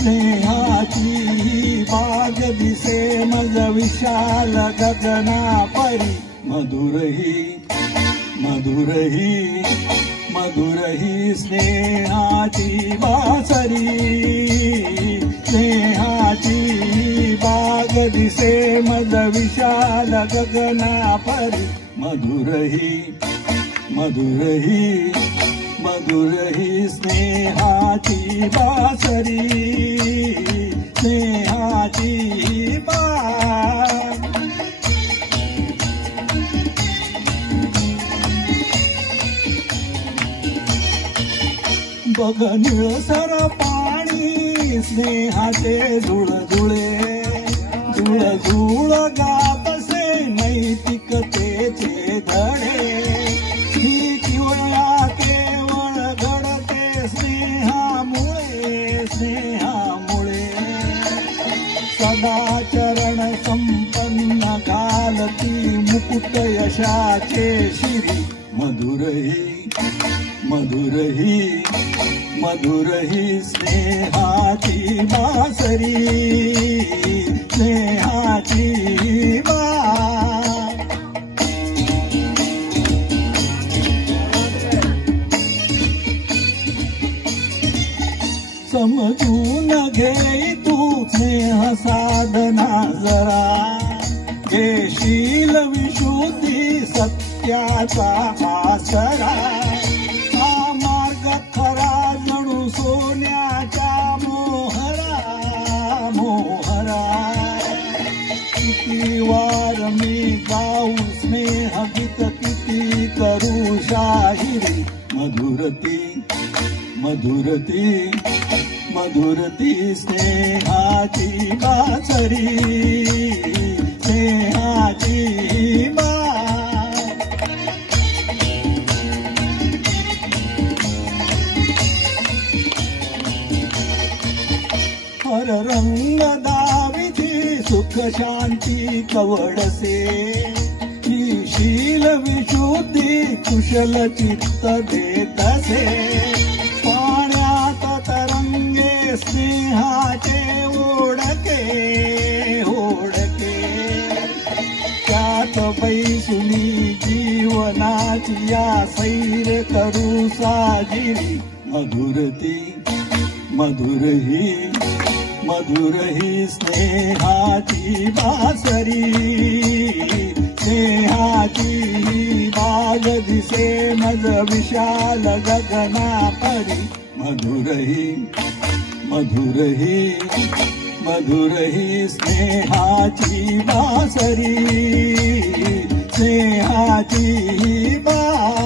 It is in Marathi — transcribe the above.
स्नेहाची बाग दिसे मज विशाल गगना परी मधुरही मधुरही मधुरही स्नेहाची बासरी स्नेहाची बाग दिसे मज विशाल गगना परी मधुरही मधुरही मधुरही स्नेहाची बासरी स्नेहाची बाग बघ निळसर पाणी स्नेहाचे झुळझुळे झुळझुळ गातसे नैतिकतेचे धडे ही किवळा केवळ घडते स्नेहामुळे स्नेहामुळे सदाचरण संपन्न घालती मुकुट यशाचे शिरी मधुरही मधुरही मधुरही स्नेहाची बासरी स्नेहाची बाग समजून घे तू स्नेह साधना जरा घेशील विशुद्धी सत्याचा आसरा हा मार्ग खरा जणू सोन्याच्या मोहरा मोहरा किती वार मी गाऊ स्नेह गीत किती करू शाहिरी मधुरती मधुरती मधुरती स्नेहाची बासरी स्नेहाची बाग हर रंग दाविती सुख शांती कवडसे ही शील विशुद्धी कुशल चित्त देतसे पाण्यात तरंगे स्नेहाचे ओढके ओढके त्यात बैसुनी जीवनाची या सैर करू साजिरी मधुरती मधुरही मधुरही स्नेहाची बासरी स्नेहाची बाग दिसे मज विशाल गगना परी मधुरही मधुरही मधुरही स्नेहाची बासरी स्नेहाची बाग